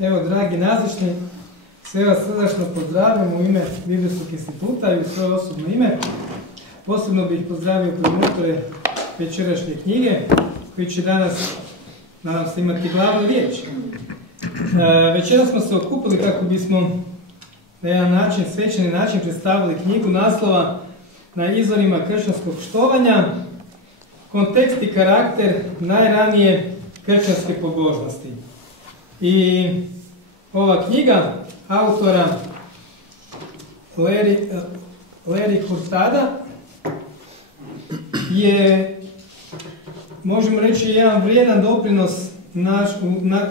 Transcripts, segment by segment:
Evo, dragi nazočni, sve vas srdačno pozdravljam u ime Biblijskog instituta i u svoje osobno ime. Posebno bih pozdravio promotore večerašnje knjige, koji će danas, nadam se, imati glavnu riječ. Večeras smo se okupili kako bismo na jedan način, svečani način, predstavili knjigu naslova Na izvorima kršćanskog štovanja, kontekst i karakter najranije kršćanske pobožnosti. I ova knjiga autora Larry Hurtada je, možemo reći, jedan vrijedan doprinos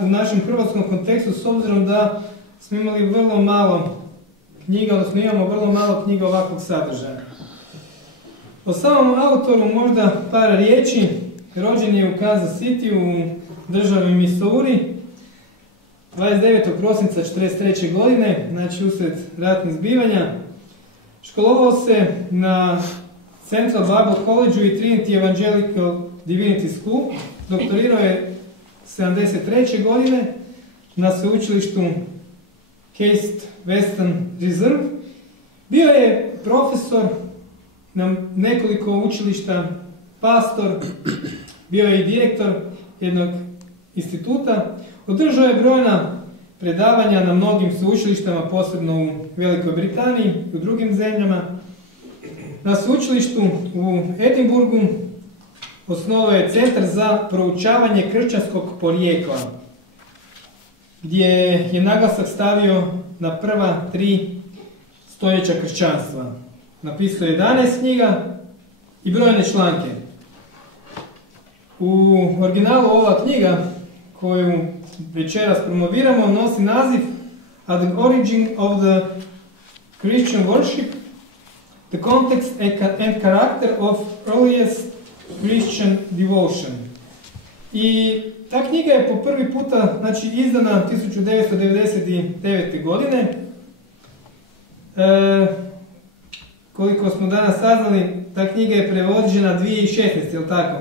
u našem hrvatskom kontekstu, s obzirom da smo imali vrlo malo knjiga, odnosno imamo vrlo malo knjiga ovakvog sadržaja. O samom autoru možda par riječi. Rođen je u Kansas City u državi Missouri 29. prosinca 1943. godine, znači usred ratnih zbivanja. Školovao se na Central Bible College i Trinity Evangelical Divinity School. Doktorirao je 1973. godine na sveučilištu Case Western Reserve. Bio je profesor na nekoliko učilišta, pastor, bio je i direktor jednog instituta. Održao je brojna predavanja na mnogim sveučilištama, posebno u Velikoj Britaniji i u drugim zemljama. Na sveučilištu u Edinburgu osnovao je Centar za proučavanje kršćanskog porijekla, gdje je naglasak stavio na prva 3 stoljeća kršćanstva. Napisao je 11 knjiga i brojne članke. U originalu ova knjiga, koju večeras promoviramo, nosi naziv At the Origin of the Christian Worship, the Context and Character of Earliest Christian Devotion. I ta knjiga je po prvi puta, znači, izdana 1999. godine. Koliko smo danas saznali, ta knjiga je prevođena 2016. je li tako,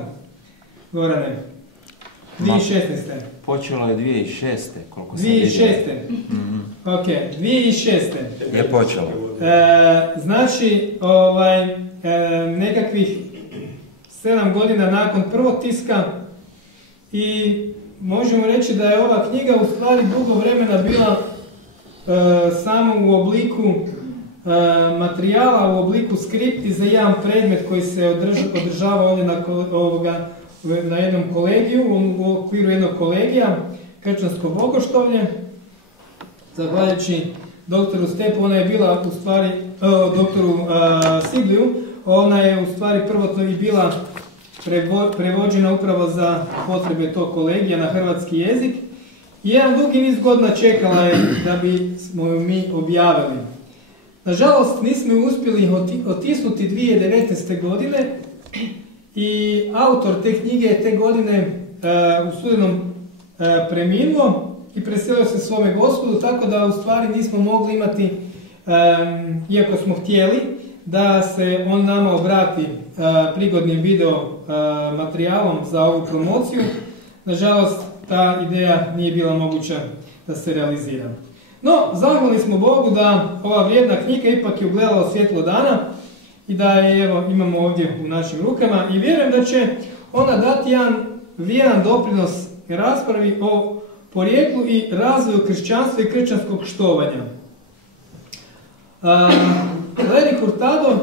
Gorane? 2016. Počelo je 2006. koliko sam 2006. Ok, 2006. je počelo. Znači, nekakvih 7 godina nakon prvog tiska, i možemo reći da je ova knjiga u stvari dugo vremena bila samo u obliku materijala, u obliku skripti za jedan predmet koji se održava ovdje na jednom kolegiju, u okviru jednog kolegija, kršćansko bogoštovlje. Zahvaljujući doktoru Stepu, ona je bila u stvari, doktoru Sibliju, ona je u stvari prvotno i bila prevođena upravo za potrebe tog kolegija na hrvatski jezik. I jedan dugi niz godina čekala je da bismo ju mi objavili. Nažalost, nismo ju uspjeli otisnuti 2019. godine i autor te knjige je te godine u studenom preminuo i preselio se svome Gospodu, tako da u stvari nismo mogli imati, iako smo htjeli, da se on nama obrati prigodnim video materijalom za ovu promociju. Nažalost, ta ideja nije bila moguća da se realizira. No, zahvalni smo Bogu da ova vrijedna knjiga ipak je ugledala svjetlo dana i da je, evo, imamo ovdje u našim rukama, i vjerujem da će ona dati jedan vrijedan doprinos raspravi o porijeklu i razvoju kršćanstva i kršćanskog štovanja. Larry Hurtado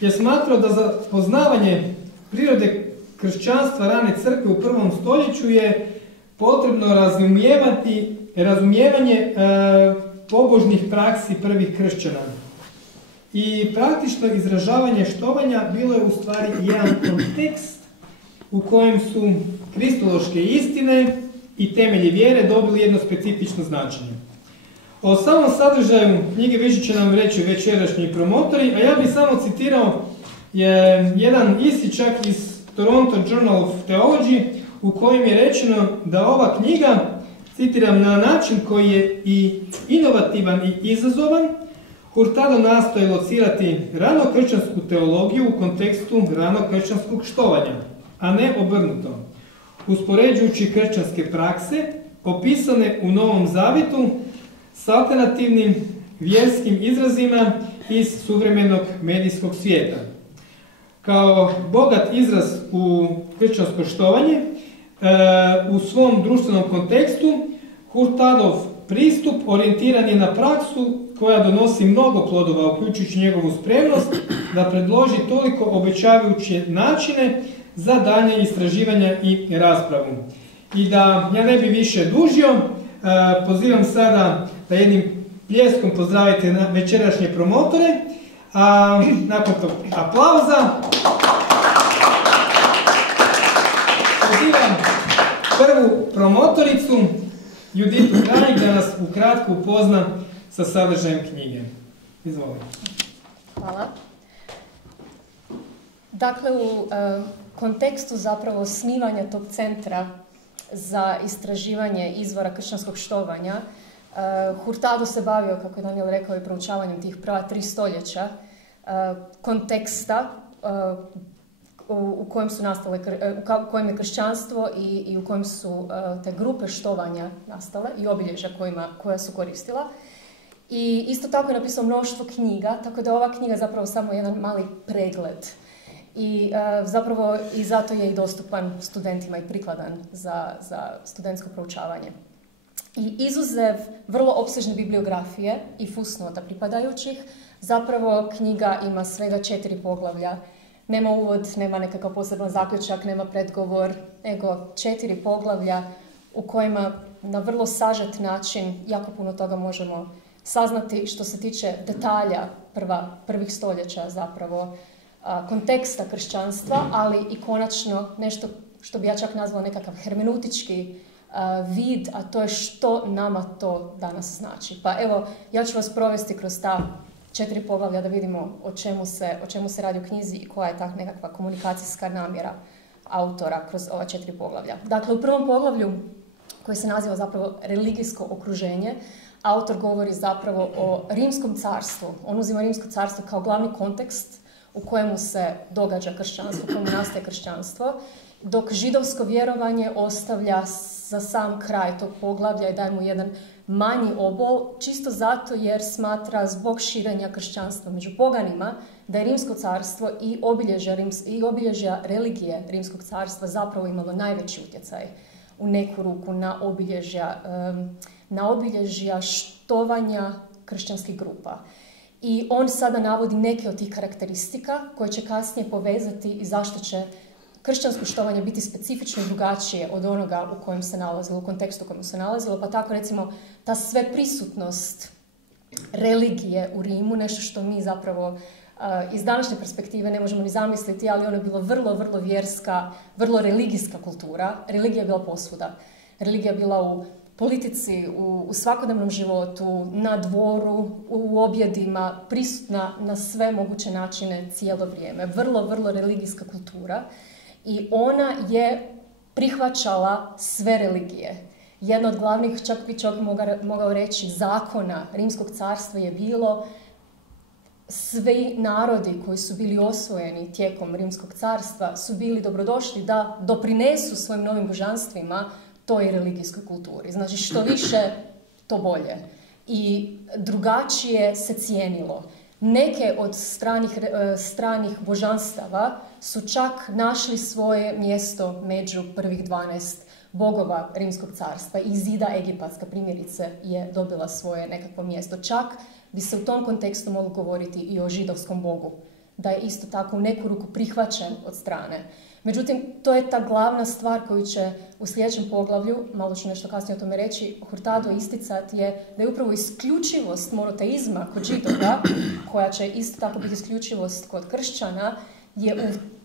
je smatrao da za poznavanje prirode kršćanstva rane crkve u 1. stoljeću je potrebno razumijevanje pobožnih praksi prvih kršćana. I praktično izražavanje štovanja bilo je u stvari jedan kontekst u kojem su kristološke istine i temelji vjere dobili jedno specifično značenje. O samom sadržaju knjige više će nam reći večerašnji promotori, a ja bih samo citirao jedan isječak iz Toronto Journal of Theology, u kojem je rečeno da ova knjiga, citiram, na način koji je i inovativan i izazovan, Hurtado nastoji locirati ranokršćansku teologiju u kontekstu ranokršćanskog štovanja, a ne obrnuto. Uspoređujući kršćanske prakse opisane u Novom Zavjetu s alternativnim vjerskim izrazima iz suvremenog medijskog svijeta. Kao bogat izraz u kršćansko štovanje, u svom društvenom kontekstu, Hurtadov pristup orijentiran je na praksu koja donosi mnogo plodova, uključujući njegovu spremnost da predloži toliko obećavajuće načine za daljnje istraživanja i raspravu. I da ja ne bi više dužio, pozivam sada da jednim pljeskom pozdravite večerašnje promotore, a nakon tog aplauza pozivam prvu promotoricu, Juditu Kranjik, da nas ukratko upozna sa sadržajem knjige. Izvolite. Hvala. Dakle, u kontekstu zapravo osnivanja tog centra za istraživanje izvora kršćanskog štovanja, Hurtado se bavio, kako je Daniel rekao, i proučavanjem tih prva 3 stoljeća konteksta u kojem su nastale, u kojem je kršćanstvo i u kojem su te grupe štovanja nastale i obilježja koja su koristila. I isto tako je napisao mnoštvo knjiga, tako da ova knjiga zapravo samo jedan mali pregled. I zapravo i zato je i dostupan studentima i prikladan za studentsko proučavanje. I izuzev vrlo opsežne bibliografije i fusnota pripadajućih, zapravo knjiga ima svega 4 poglavlja. Nema uvod, nema nekakav poseban zaključak, nema predgovor, nego 4 poglavlja u kojima na vrlo sažet način jako puno toga možemo saznati što se tiče detalja prvih stoljeća zapravo, konteksta kršćanstva, ali i konačno nešto što bi ja čak nazvala nekakav hermeneutički vid, a to je što nama to danas znači. Pa evo, ja ću vas provesti kroz ta 4 poglavlja da vidimo o čemu se radi u knjizi i koja je ta nekakva komunikacijska namjera autora kroz ova 4 poglavlja. Dakle, u prvom poglavlju, koji se naziva zapravo religijsko okruženje, autor govori zapravo o Rimskom carstvu. On uzima Rimsko carstvo kao glavni kontekst u kojemu se događa kršćanstvo, u kojemu nastaje kršćanstvo, dok židovsko vjerovanje ostavlja za sam kraj tog poglavlja i daje mu jedan manji obol, čisto zato jer smatra zbog širenja kršćanstva među poganima da je Rimsko carstvo i obilježja religije Rimskog carstva zapravo imalo najveći utjecaj u neku ruku na obilježja štovanja kršćanskih grupa. I on sada navodi neke od tih karakteristika koje će kasnije povezati i zašto će kršćansko štovanje biti specifično drugačije od onoga u kojem se nalazilo, u kontekstu u kojem se nalazilo, pa tako recimo ta sve prisutnost religije u Rimu, nešto što mi zapravo iz današnje perspektive ne možemo ni zamisliti, ali ono je bilo vrlo, vrlo vjerska, vrlo religijska kultura. Religija je bila posvuda. Religija je bila u politici, u svakodnevnom životu, na dvoru, u objedima, prisutna na sve moguće načine cijelo vrijeme. Vrlo, vrlo religijska kultura. I ona je prihvaćala sve religije. Jedna od glavnih, čak bi čovjek mogao reći, zakona Rimskog carstva je bilo svi narodi koji su bili osvojeni tijekom Rimskog carstva su bili dobrodošli da doprinesu svojim novim božanstvima toj religijskoj kulturi. Znači što više, to bolje. I drugačije se cijenilo. Neke od stranih božanstava su čak našli svoje mjesto među prvih 12 bogova Rimskog carstva. I Zida Egipatska primjerice je dobila svoje nekakvo mjesto. Čak bi se u tom kontekstu moglo govoriti i o židovskom bogu, da je isto tako u neku ruku prihvaćen od strane. Međutim, to je ta glavna stvar koju će u sljedećem poglavlju, malo ću nešto kasnije o tome reći, Hurtado isticati je da je upravo isključivost monoteizma kod Židova, koja će isto tako biti isključivost kod kršćana, je u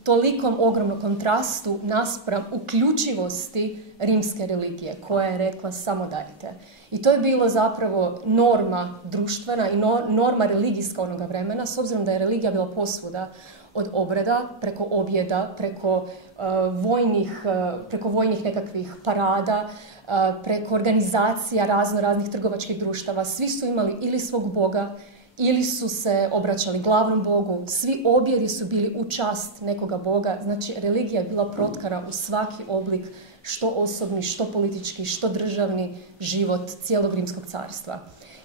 tolikom ogromnom kontrastu naspram uključivosti rimske religije, koja je rekla samo dajte. I to je bilo zapravo norma društvena i norma religijska onoga vremena, s obzirom da je religija bila posvuda od obreda, preko objeda, preko vojnih nekakvih parada, preko organizacija raznih trgovačkih društava. Svi su imali ili svog boga, ili su se obraćali glavnom bogu. Svi objedi su bili u čast nekoga boga. Znači, religija je bila protkana u svaki oblik što osobni, što politički, što državni život cijelog Rimskog carstva.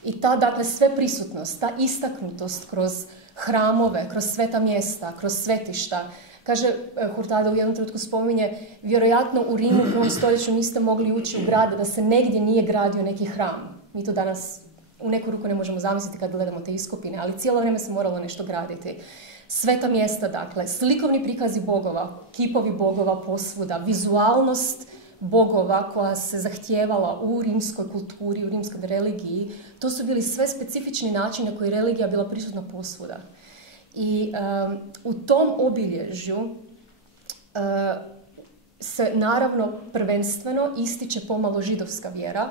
I ta, dakle, sve prisutnost, ta istaknutost kroz hramove, kroz sveta mjesta, kroz svetišta. Kaže, Hurtado u jednom trenutku spominje, vjerojatno u Rimu u 1. stoljeću niste mogli ući u grad da se negdje nije gradio neki hram. Mi to danas u neku ruku ne možemo zamisliti kad gledamo te iskopine, ali cijelo vrijeme se moralo nešto graditi. Sveta mjesta, dakle, slikovni prikazi bogova, kipovi bogova posvuda, vizualnost bogova koja se zahtijevala u rimskoj kulturi, u rimskoj religiji, to su bili sve specifični načini na koji je religija bila prisutna posvuda. I u tom obilježju se naravno prvenstveno ističe pomalo židovska vjera,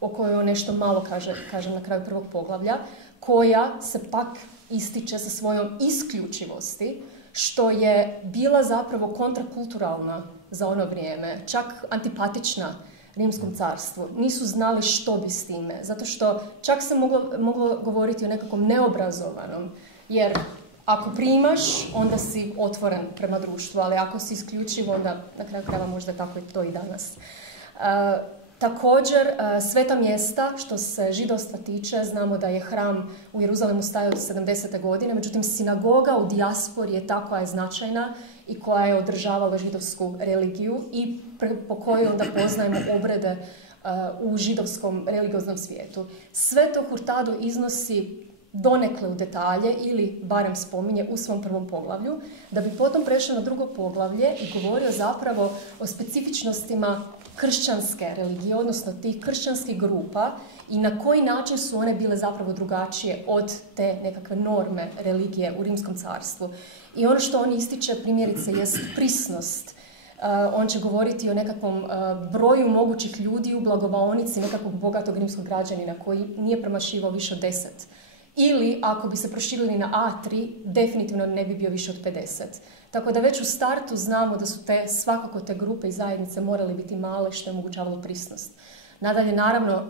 o kojoj on nešto malo kaže na kraju prvog poglavlja, koja se pak ističe sa svojom isključivosti, što je bila zapravo kontrakulturalna za ono vrijeme, čak antipatična Rimskom carstvu. Nisu znali što bi s time, zato što čak se moglo govoriti o nekakvom neobrazovanom, jer ako primaš, onda si otvoren prema društvu, ali ako si isključiv, onda na kraju krajeva možda tako i to i danas. Također, sveta mjesta, što se židovstva tiče, znamo da je hram u Jeruzalemu stajao do 70. godine, međutim sinagoga u dijaspori je ta koja je značajna i koja je održavala židovsku religiju i po kojoj onda poznajemo obrede u židovskom religioznom svijetu. Sve to Hurtado iznosi donekle u detalje ili barem spominje u svom prvom poglavlju, da bi potom prešao na drugo poglavlje i govorio zapravo o specifičnostima kršćanske religije, odnosno tih kršćanskih grupa i na koji način su one bile zapravo drugačije od te nekakve norme religije u Rimskom carstvu. I ono što on ističe, primjerice, jest prisnost. On će govoriti o nekakvom broju mogućih ljudi u blagovaonici nekakvog bogatog rimskog građanina koji nije premašivao više od 10. Ili, ako bi se proširili na A3, definitivno ne bi bio više od 50. Tako da već u startu znamo da su svakako te grupe i zajednice morale biti male, što je omogućavalo prisnost. Nadalje, naravno,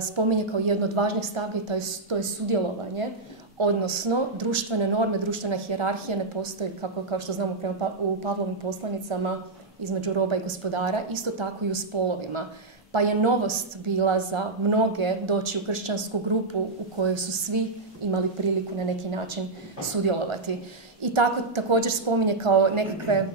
spominje kao jedno od važnih stavki, to je sudjelovanje, odnosno društvene norme, društvena hijerarhija ne postoji, kao što znamo u Pavlovim poslanicama, između roba i gospodara, isto tako i u spolovima. Pa je novost bila za mnoge doći u kršćansku grupu u kojoj su svi imali priliku na neki način sudjelovati. I također spominje kao nekakve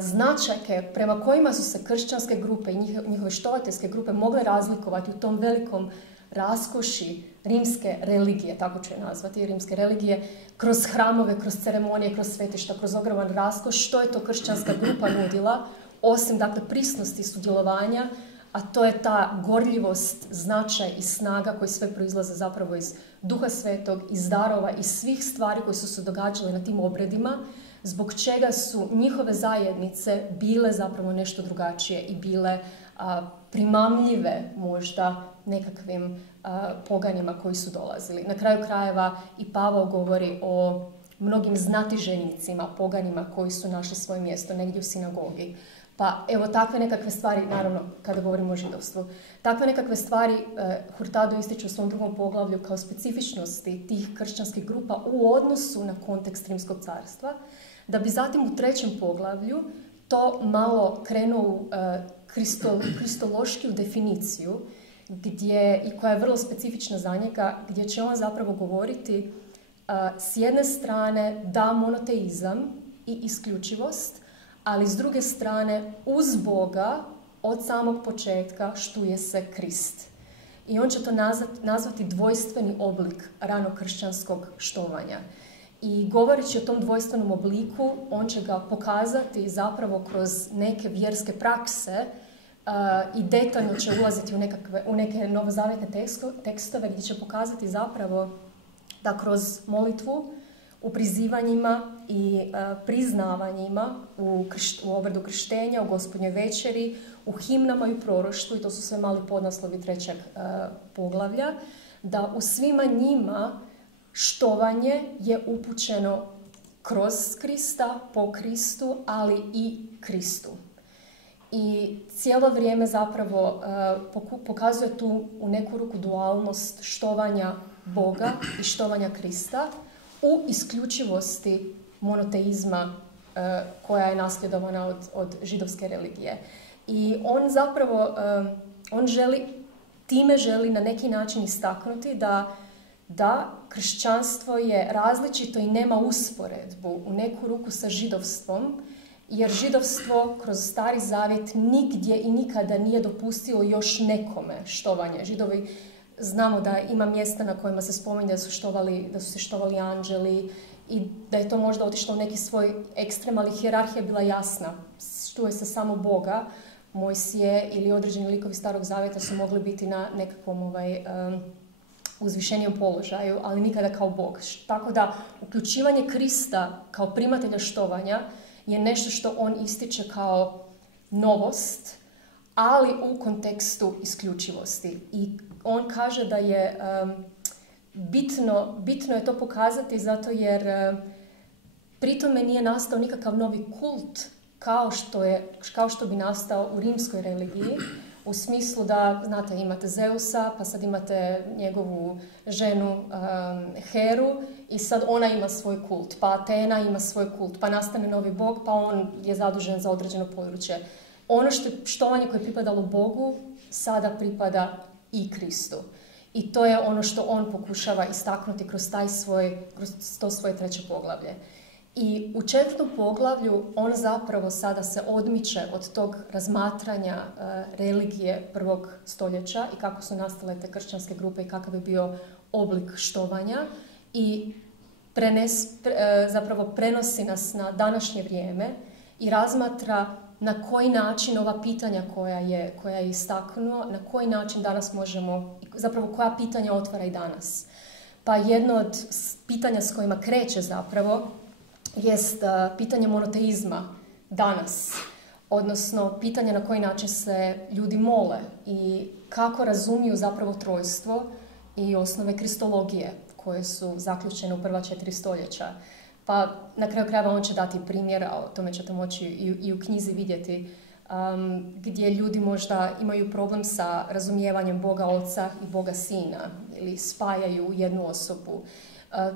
značajke prema kojima su se kršćanske grupe i njihove štovateljske grupe mogle razlikovati u tom velikom raskoši rimske religije, tako ću je nazvati, rimske religije, kroz hramove, kroz ceremonije, kroz svetišta, kroz ogroman raskoš, što je to kršćanska grupa nudila, osim dakle prisnosti sudjelovanja, a to je ta gorljivost, značaj i snaga koji sve proizlaze zapravo iz Duha Svetog, iz darova, iz svih stvari koje su se događale na tim obredima, zbog čega su njihove zajednice bile zapravo nešto drugačije i bile primamljive možda nekakvim poganima koji su dolazili. Na kraju krajeva i Pavao govori o mnogim znatiženicima, poganima koji su našli svoje mjesto negdje u sinagogi. Pa evo takve nekakve stvari, naravno kada govorimo o židovstvu, takve nekakve stvari Hurtado ističe u svom drugom poglavlju kao specifičnosti tih kršćanskih grupa u odnosu na kontekst Rimskog carstva, da bi zatim u trećem poglavlju to malo krenuo u kristološkiju definiciju i koja je vrlo specifična za njega, gdje će on zapravo govoriti s jedne strane da monoteizam i isključivost, ali s druge strane uz Boga od samog početka štuje se Krist. I on će to nazvati dvojstveni oblik ranokršćanskog štovanja. I govoreći o tom dvojstvenom obliku, on će ga pokazati zapravo kroz neke vjerske prakse i detaljno će ulaziti u neke novozavjetne tekstove gdje će pokazati zapravo da kroz molitvu, u prizivanjima i priznavanjima u obredu krštenja, u Gospodnjoj večeri, u himnama i u proroštvu, i to su sve mali podnaslovi trećeg poglavlja, da u svima njima štovanje je upućeno kroz Krista, po Kristu, ali i Kristu. I cijelo vrijeme zapravo pokazuje tu u neku ruku dualnost štovanja Boga i štovanja Krista u isključivosti monoteizma koja je nasljedovana od židovske religije. I on zapravo, time želi na neki način istaknuti da kršćanstvo je različito i nema usporedbu u neku ruku sa židovstvom, jer židovstvo kroz Stari Zavjet nigdje i nikada nije dopustilo još nekome štovanje. Židovi, znamo da ima mjesta na kojima se spominje da su se štovali anđeli i da je to možda otišlo u neki svoj ekstrem, ali hijerarhija je bila jasna. Štuje se samo Boga. Mojsije ili određeni likovi Starog Zavjeta su mogli biti na nekakvom uzvišenijem položaju, ali nikada kao Bog. Tako da uključivanje Krista kao primatelja štovanja je nešto što on ističe kao novost, ali u kontekstu isključivosti. I on kaže da je bitno je to pokazati zato jer pri tome nije nastao nikakav novi kult kao što bi nastao u rimskoj religiji, u smislu da, znate, imate Zeusa, pa sad imate njegovu ženu Heru i sad ona ima svoj kult, pa Atena ima svoj kult, pa nastane novi bog, pa on je zadužen za određeno područje. Ono štovanje koje je pripadalo Bogu sada pripada i Kristu. I to je ono što on pokušava istaknuti kroz to svoje 3. poglavlje. I u 4. poglavlju on zapravo sada se odmiče od tog razmatranja religije 1. stoljeća i kako su nastale te kršćanske grupe i kakav je bio oblik štovanja i zapravo prenosi nas na današnje vrijeme i razmatra na koji način ova pitanja koja je istaknuo, na koji način danas možemo, zapravo koja pitanja otvara i danas. Pa jedno od pitanja s kojima kreće zapravo jest pitanje monoteizma danas, odnosno pitanje na koji način se ljudi mole i kako razumiju zapravo trojstvo i osnove kristologije koje su zaključene u prva 4 stoljeća. Pa na kraju krajeva on će dati primjer, a o tome ćete moći i u knjizi vidjeti, gdje ljudi možda imaju problem sa razumijevanjem Boga Oca i Boga Sina ili spajaju u jednu osobu.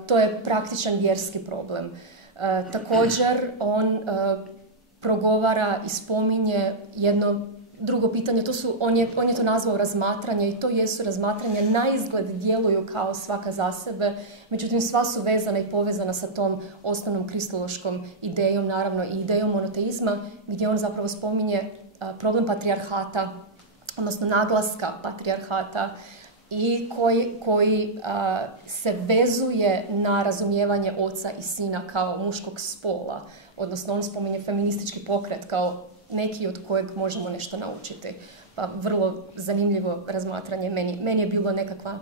To je praktičan vjerski problem. Također on progovara i spominje jedno drugo pitanje, on je to nazvao razmatranje i to jesu razmatranja, naizgled djeluju kao svaka za sebe, međutim sva su vezana i povezana sa tom osnovnom kristološkom idejom, naravno i idejom monoteizma, gdje on zapravo spominje problem patrijarhata, odnosno naglaska patrijarhata i koji se vezuje na razumijevanje oca i sina kao muškog spola. Odnosno on spominje feministički pokret kao neki od kojeg možemo nešto naučiti. Pa vrlo zanimljivo razmatranje. Meni je bilo nekakva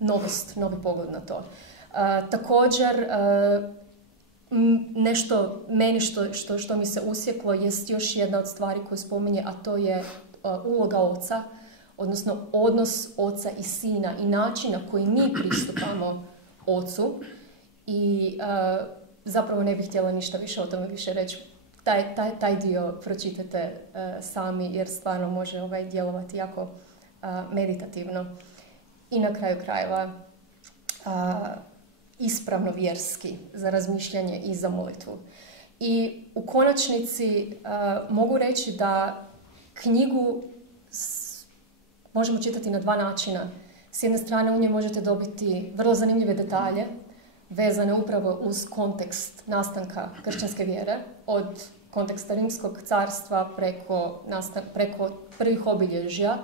novost, novi pogled na to. Također, nešto meni što mi se usjeklo jest još jedna od stvari koju spominje, a to je uloga oca, odnosno odnos oca i sina i način na koji mi pristupamo ocu. I zapravo ne bih htjela ništa više o tome više reći. Taj dio pročitajte sami jer stvarno može djelovati jako meditativno. I na kraju krajeva ispravno vjerski za razmišljanje i za molitvu. I u konačnici mogu reći da knjigu možemo čitati na 2 načina. S jedne strane u njoj možete dobiti vrlo zanimljive detalje vezane upravo uz kontekst nastanka kršćanske vjere, od konteksta Rimskog carstva preko prvih obilježja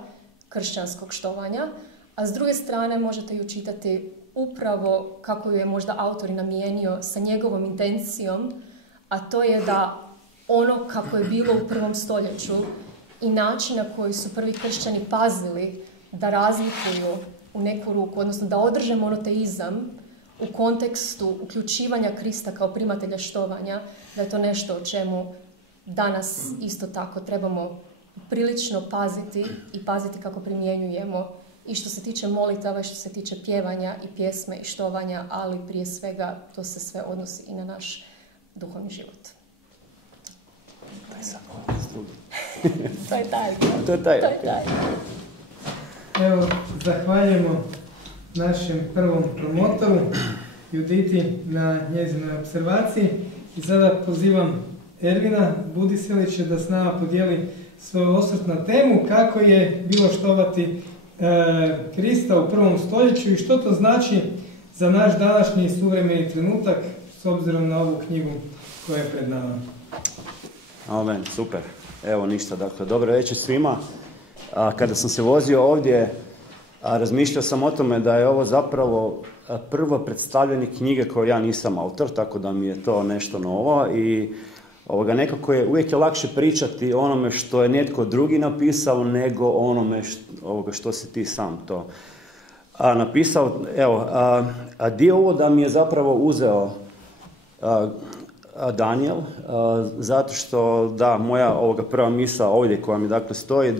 kršćanskog štovanja, a s druge strane možete ju čitati upravo kako ju je možda autor namijenio sa njegovom intencijom, a to je da ono kako je bilo u 1. stoljeću i način na koji su prvi kršćani pazili da razlikuju u neku ruku, odnosno da održe monoteizam u kontekstu uključivanja Krista kao primatelja štovanja, da je to nešto o čemu danas isto tako trebamo prilično paziti i paziti kako primjenjujemo i što se tiče molitava, i što se tiče pjevanja i pjesme i štovanja, ali prije svega to se sve odnosi i na naš duhovni život. To je taj. Evo, zahvaljujemo našem prvom promotoru, Juditi, na njezinoj observaciji I sada pozivam Ervina Budiselića da s nama podijeli svoj osvrt na temu kako je bilo štovati Krista u prvom stoljeću i što to znači za naš današnji suvremeni trenutak s obzirom na ovu knjigu koja je pred nama. Amen, super. Evo ništa, dakle, dobro večer svima. Kada sam se vozio ovdje, razmišljao sam o tome da je ovo zapravo prvo predstavljanje knjige koje ja nisam autor, tako da mi je to nešto novo i nekako je uvijek je lakše pričati o onome što je netko drugi napisao nego onome što si ti sam to napisao. Evo, dio uvoda mi je zapravo uzeo Daniel, zato što da, moja prva misao ovdje koja mi dakle stoji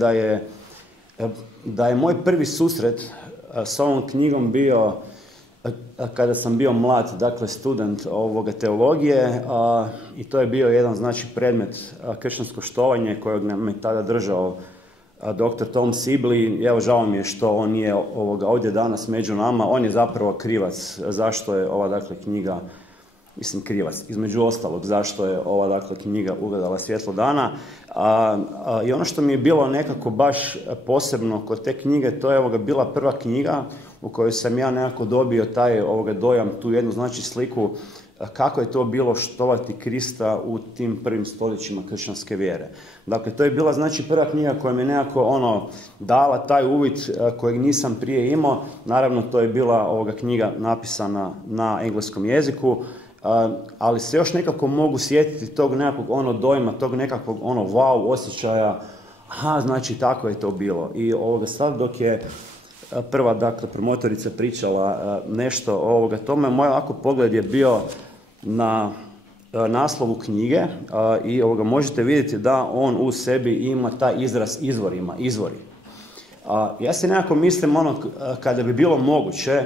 da je moj prvi susret s ovom knjigom bio kada sam bio mlad, dakle student teologije, i to je bio jedan znači predmet kršćansko štovanje kojeg nam je tada držao dr. Tom Sibley. Evo, žao mi je što on nije ovdje danas među nama. On je zapravo krivac zašto je ova dakle knjiga, mislim krivac, između ostalog zašto je ova dakle knjiga ugledala svjetlo dana. I ono što mi je bilo nekako baš posebno kod te knjige, to je bila prva knjiga u kojoj sam ja nekako dobio taj dojam, tu jednu znači sliku kako je to bilo štovati Krista u tim prvim stoljećima kršćanske vjere. Dakle, to je bila znači prva knjiga koja mi je nekako dala taj uvid kojeg nisam prije imao. Naravno, to je bila knjiga napisana na engleskom jeziku, ali se još nekako mogu sjetiti tog nekakvog dojma, tog nekakvog wow osjećaja, aha, znači tako je to bilo. I sad dok je prva dakle promotorica pričala nešto o tome, moj pogled je bio na naslovu knjige i možete vidjeti da on u sebi ima taj izraz izvori. Ja se nekako mislim kada bi bilo moguće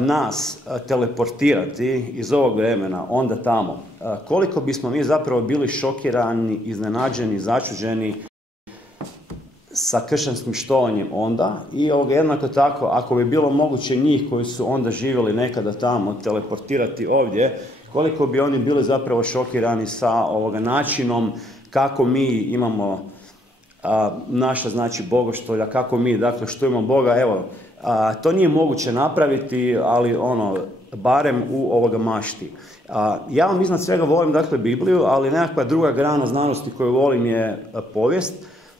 nas teleportirati iz ovog vremena onda tamo, koliko bismo mi zapravo bili šokirani, iznenađeni, začuđeni sa kršćanskim štovanjem onda i jednako tako ako bi bilo moguće njih koji su onda živjeli nekada tamo teleportirati ovdje, koliko bi oni bili zapravo šokirani sa načinom kako mi imamo naša znači bogoštolja, kako mi dakle štujemo Boga. Evo, to nije moguće napraviti, ali barem u mašti. Ja vam iznad svega volim dakle Bibliju, ali nekakva druga grana znanosti koju volim je povijest.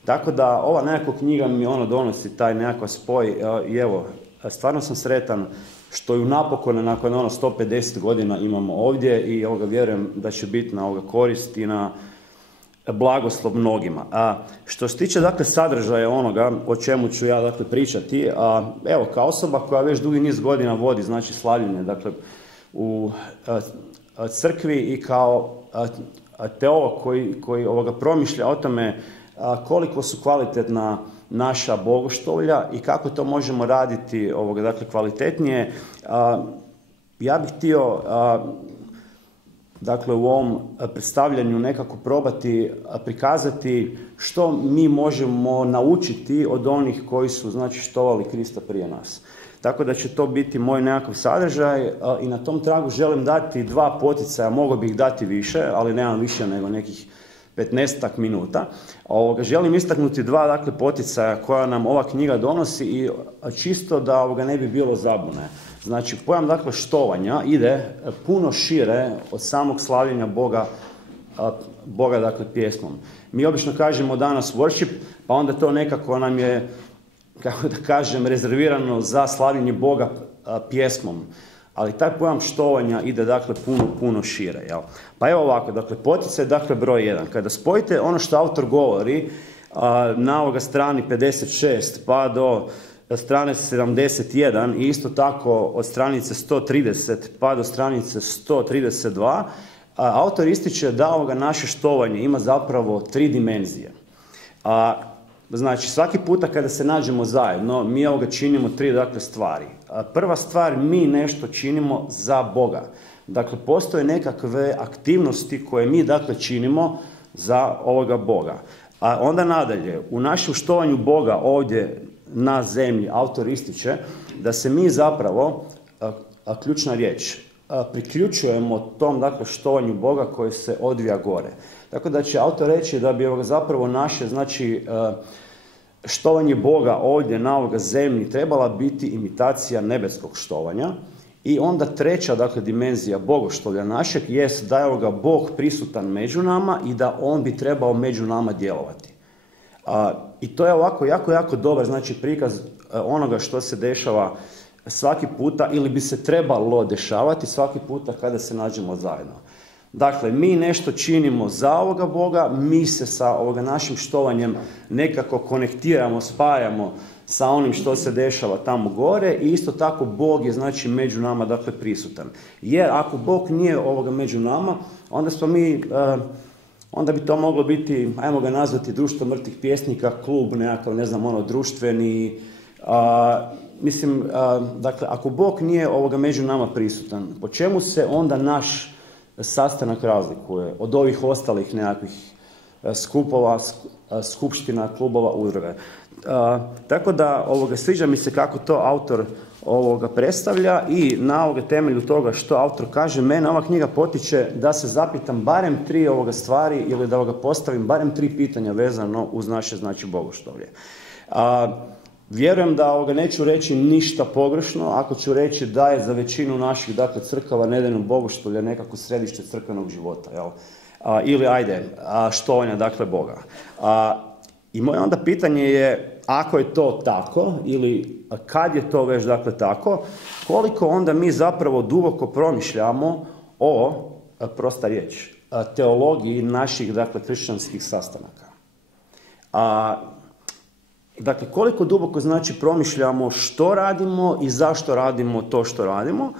Tako da ova nekakva knjiga mi donosi taj nekakav spoj i evo, stvarno sam sretan što ju napokon nakon 150 godina imamo ovdje i vjerujem da će biti na korist i na blagoslov mnogima. Što se tiče dakle sadržaja onoga o čemu ću ja dakle pričati, evo kao osoba koja već dugi niz godina vodi znači slavljenje dakle u crkvi i kao teolog koji promišlja o tome koliko su kvalitetna naša bogoštolja i kako to možemo raditi dakle, kvalitetnije. Ja bih htio dakle, u ovom predstavljanju nekako probati prikazati što mi možemo naučiti od onih koji su znači, štovali Krista prije nas. Tako da će to biti moj nekakav sadržaj i na tom tragu želim dati 2 poticaja, mogao bih dati više, ali nemam više nego nekih 15 minuta. Želim istaknuti 2 dakle, poticaja koja nam ova knjiga donosi i čisto da ne bi bilo zabune. Znači, pojam dakle, štovanja ide puno šire od samog slavljenja Boga dakle, pjesmom. Mi obično kažemo danas worship, pa onda to nekako nam je, kako da kažem, rezervirano za slavljenje Boga pjesmom. Ali taj pojam štovanja ide dakle puno šire. Jel? Pa evo ovako, dakle poticaj dakle broj 1. Kada spojite ono što autor govori na strani 56 pa do strane 71 i isto tako od stranice 130 pa do stranice 132, autor ističe da naše štovanje ima zapravo 3 dimenzije. Znači, svaki puta kada se nađemo zajedno, mi činimo 3 dakle, stvari. Prva stvar, mi nešto činimo za Boga. Dakle, postoje nekakve aktivnosti koje mi dakle, činimo za ovoga Boga. A onda nadalje, u našem štovanju Boga ovdje na zemlji, autor ističe da se mi zapravo, ključna riječ, priključujemo tom, dakle, štovanju Boga koji se odvija gore. Tako da će autor reći da bi zapravo naše, znači, štovanje Boga ovdje na ovoj zemlji trebala biti imitacija nebeskog štovanja. I onda treća, dakle, dimenzija bogoštovlja našeg jest da je Bog prisutan među nama i da on bi trebao među nama djelovati. I to je ovako jako dobar, znači, prikaz onoga što se dešava svaki puta ili bi se trebalo dešavati svaki puta kada se nađemo zajedno. Dakle, mi nešto činimo za ovoga Boga, mi se sa našim štovanjem nekako konektiramo, spajamo sa onim što se dešava tamo gore i isto tako Bog je, znači, među nama, dakle, prisutan. Jer ako Bog nije među nama, onda smo mi, onda bi to moglo biti, ajmo ga nazvati, društvo mrtvih pjesnika, klub nekakav, ne znam, društveni. Mislim, dakle, ako Bog nije među nama prisutan, po čemu se onda naš sastanak razlikuje od ovih ostalih nekakvih skupova, skupština, klubova, udruga? Tako da sviđa mi se kako to autor predstavlja i na temelju toga što autor kaže, mene ova knjiga potiče da se zapitam barem 3 stvari ili da postavim barem 3 pitanja vezano uz naše, znači, bogoštovlje. Vjerujem da neću reći ništa pogrešno ako ću reći da je za većinu naših, dakle, crkava nedeljno bogoštolje nekako središte crkvenog života, jel? Ili štovanja, dakle, Boga. I moje onda pitanje je, ako je to tako ili kad je to već, dakle, tako, koliko onda mi zapravo duboko promišljamo o, prosta riječ, teologiji naših, dakle, kršćanskih sastanaka. Dakle, koliko duboko, znači, promišljamo što radimo i zašto radimo to što radimo.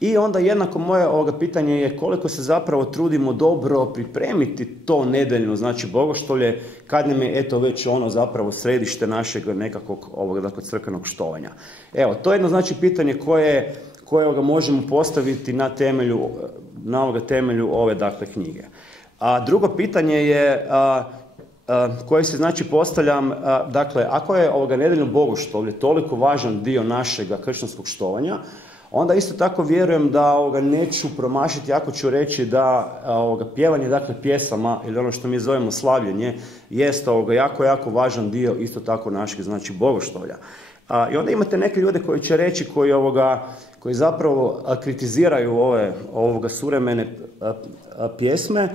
I onda jednako moje pitanje je koliko se zapravo trudimo dobro pripremiti to nedeljno, znači, bogoštolje, kad nam je, eto, već zapravo središte našeg nekakvog dakle, crkvenog štovanja. Evo, to je jedno, znači, pitanje koje možemo postaviti na temelju ove, dakle, knjige. A drugo pitanje je koje se, znači, postavljam, dakle, ako je nedeljno bogoštolje toliko važan dio našeg kršćanskog štovanja, onda isto tako vjerujem da neću promašiti ako ću reći da pjevanje, dakle, pjesama ili ono što mi zovemo slavljenje jest jako važan dio isto tako našeg, znači, bogoštolja. I onda imate neke ljude koji će reći, koji zapravo kritiziraju ove suvremene pjesme,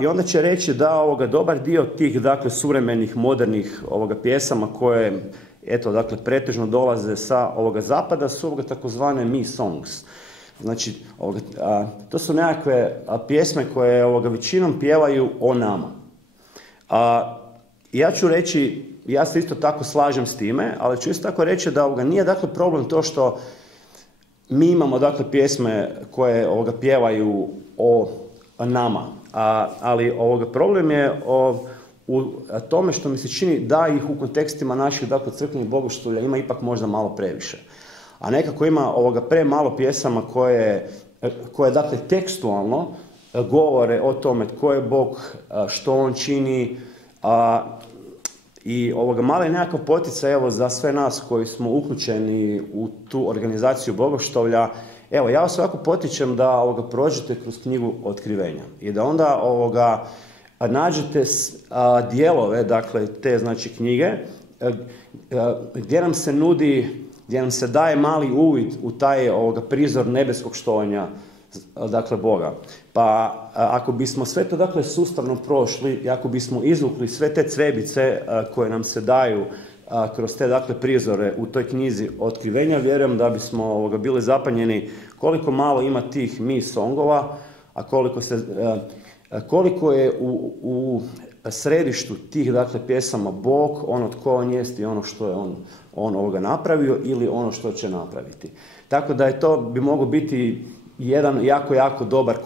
i onda će reći da dobar dio tih, dakle, suvremenih, modernih pjesama koje, eto, dakle, pretežno dolaze sa zapada su takozvane me songs. Znači, to su nekakve pjesme koje većinom pjevaju o nama. Ja ću reći, ja se isto tako slažem s time, ali ću isto tako reći da nije, dakle, problem to što mi imamo, dakle, pjesme koje pjevaju o nama, ali problem je u tome što mi se čini da ih u kontekstima naših, dakle, crkvenih bogoštolja ima ipak možda malo previše. A nekako ima premalo pjesama koje, dakle, tekstualno govore o tome tko je Bog, što on čini, i malo je nekakav poticaj, evo, za sve nas koji smo uključeni u tu organizaciju bogoštolja. Evo, ja vas ovako potičem da prođete kroz knjigu Otkrivenja i da onda nađete dijelove, dakle, te, znači, knjige gdje nam se nudi, gdje nam se daje mali uvid u taj prizor nebeskog štovanja, dakle, Boga. Pa ako bismo sve to, dakle, sustavno prošli i ako bismo izvukli sve te cvebice koje nam se daju kroz te, dakle, prizore u toj knjizi Otkrivenja, vjerujem da bismo bili zapanjeni koliko malo ima tih me songova, a koliko je u središtu tih, dakle, pjesama Bog, ono tko on jest i ono što je on napravio ili ono što će napraviti. Tako da je to bi moglo biti jedan jako dobar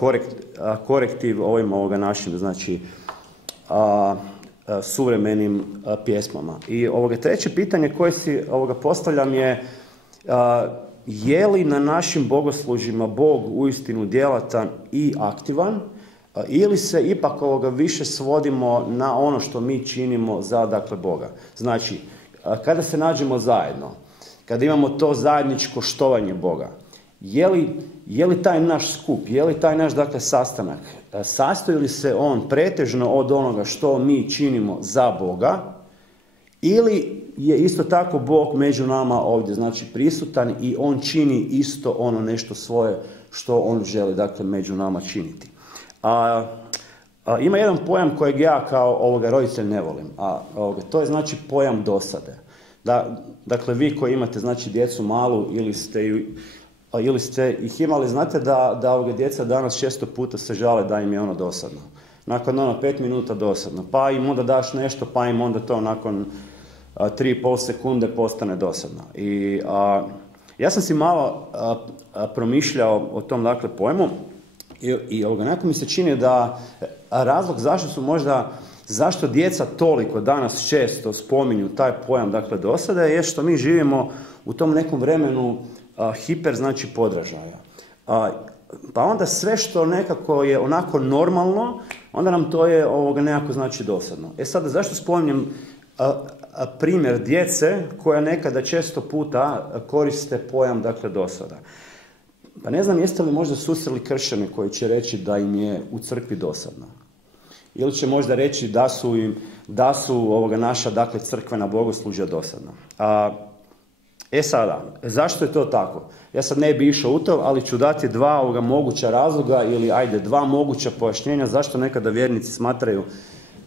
korektiv ovim našim, znači, suvremenim pjesmama. I treće pitanje koje si postavljam je je li na našim bogoslužjima Bog uistinu djelatan i aktivan, ili se ipak više svodimo na ono što mi činimo za, dakle, Boga. Znači, kada se nađemo zajedno, kada imamo to zajedničko štovanje Boga, je li taj naš skup, je li taj naš, dakle, sastanak, sastoji li se on pretežno od onoga što mi činimo za Boga, ili je isto tako Bog među nama ovdje, znači, prisutan i on čini isto ono nešto svoje što on želi, dakle, među nama činiti. Ima jedan pojam kojeg ja kao roditelj ne volim, to je, znači, pojam dosade. Dakle, vi koji imate, znači, djecu malu ili ste ih imali, znate da djeca danas često puta se žale da im je ono dosadno. Nakon 5 minuta dosadno, pa im onda daš nešto, pa im onda to nakon 3,5 sekunde postane dosadno. I ja sam si malo promišljao o tom, dakle, pojmu i nekako mi se čini da razlog zašto djeca toliko danas često spominju taj pojam, dakle, dosade, je što mi živimo u tom nekom vremenu hiper, znači, podražaja. Pa onda sve što nekako je onako normalno, onda nam to je nekako, znači, dosadno. Sada, zašto spominjem primjer djece koja nekada često puta koriste pojam, dakle, dosada? Pa ne znam, jeste li možda susreli kršćane koji će reći da im je u crkvi dosadno? Ili će možda reći da su naša, dakle, crkvena bogoslužja dosadna. Sada, zašto je to tako? Ja sad ne bi išao u to, ali ću dati dva moguća razloga ili dva moguća pojašnjenja zašto nekada vjernici smatraju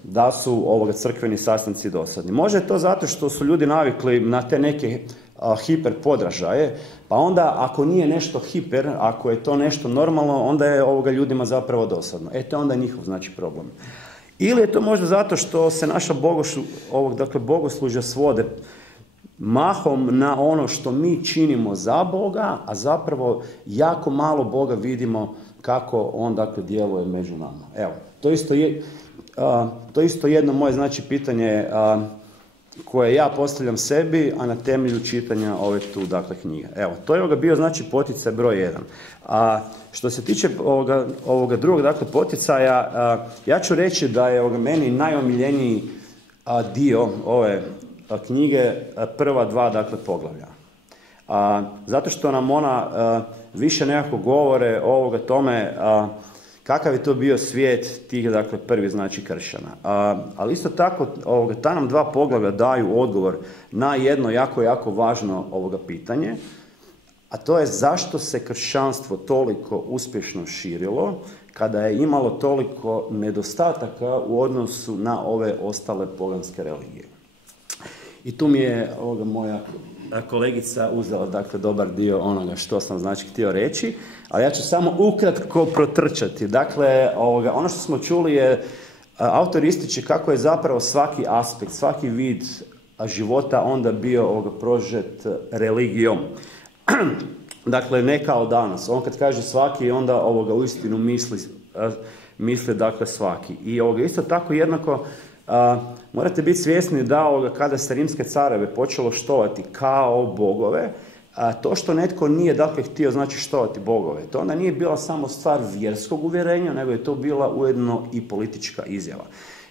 da su crkveni sastanci dosadni. Može je to zato što su ljudi navikli na te neke hiper podražaje, pa onda ako nije nešto hiper, ako je to nešto normalno, onda je ljudima zapravo dosadno. To je onda njihov, znači, problem. Ili je to možda zato što se naša bogoslužja svode mahom na ono što mi činimo za Boga, a zapravo jako malo Boga vidimo kako on, dakle, djeluje među nama. Evo, to isto jedno moje, znači, pitanje koje ja postavljam sebi, a na temelju čitanja ove tu, dakle, knjige. Evo, to je bio, znači, poticaj broj 1. Što se tiče ovoga drugog, dakle, poticaja, ja ću reći da je meni najomiljeniji dio ove knjige prva 2, dakle, poglavlja. Zato što nam ona više nekako govore o tome kakav je to bio svijet tih, dakle, prvih, znači, kršćana. Ali isto tako, ta nam 2 poglavlja daju odgovor na jedno jako, jako važno pitanje, a to je zašto se kršćanstvo toliko uspješno širilo kada je imalo toliko nedostataka u odnosu na ove ostale poganske religije. I tu mi je moja kolegica uzela, dakle, dobar dio onoga što sam, znači, htio reći, ali ja ću samo ukratko protrčati. Dakle, ono što smo čuli je, autor ističe kako je zapravo svaki aspekt, svaki vid života onda bio prožet religijom. Dakle, ne kao danas. On kad kaže svaki, onda uistinu misli, dakle, svaki. I isto tako jednako morate biti svjesni da kada se rimske careve počelo štovati kao bogove, to što netko nije, dakle, htio, znači, štovati bogove, to onda nije bila samo stvar vjerskog uvjerenja, nego je to bila ujedno i politička izjava.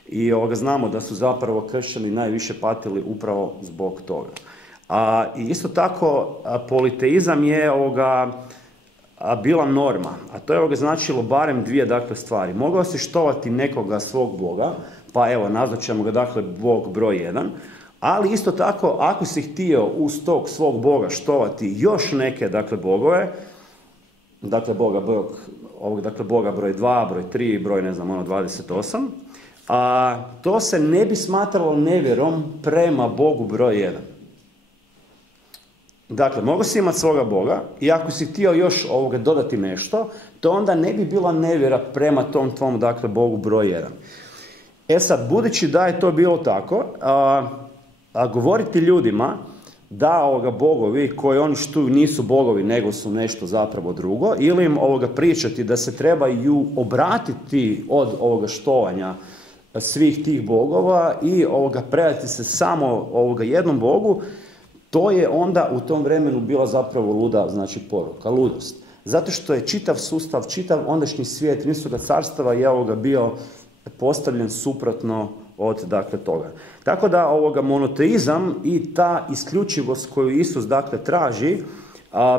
I znamo da su zapravo kršćani najviše patili upravo zbog toga. I isto tako, politeizam je bila norma, a to je značilo barem 2, dakle, stvari. Mogao si štovati nekoga svog boga, pa evo, nazvat ćemo ga, dakle, bog broj 1, ali isto tako, ako si htio uz tog svog boga štovati još neke, dakle, bogove, dakle, boga broj 2, broj 3, broj, 28, to se ne bi smatralo nevjerom prema bogu broj 1. Dakle, mogao si imati svoga boga i ako si htio još dodati nešto, to onda ne bi bila nevjera prema tom tvom, dakle, bogu broj 1. Sad, budući da je to bilo tako, govoriti ljudima da bogovi koji oni štuju nisu bogovi nego su nešto zapravo drugo, ili im pričati da se trebaju obratiti od štovanja svih tih bogova i predati se samo jednom bogu, to je onda u tom vremenu bila zapravo luda, znači, poruka, ludost. Zato što je čitav sustav, čitav ondašnji svijet rimskoga carstava je bio postavljen suprotno od, dakle, toga. Tako da monoteizam i ta isključivost koju Isus, dakle, traži,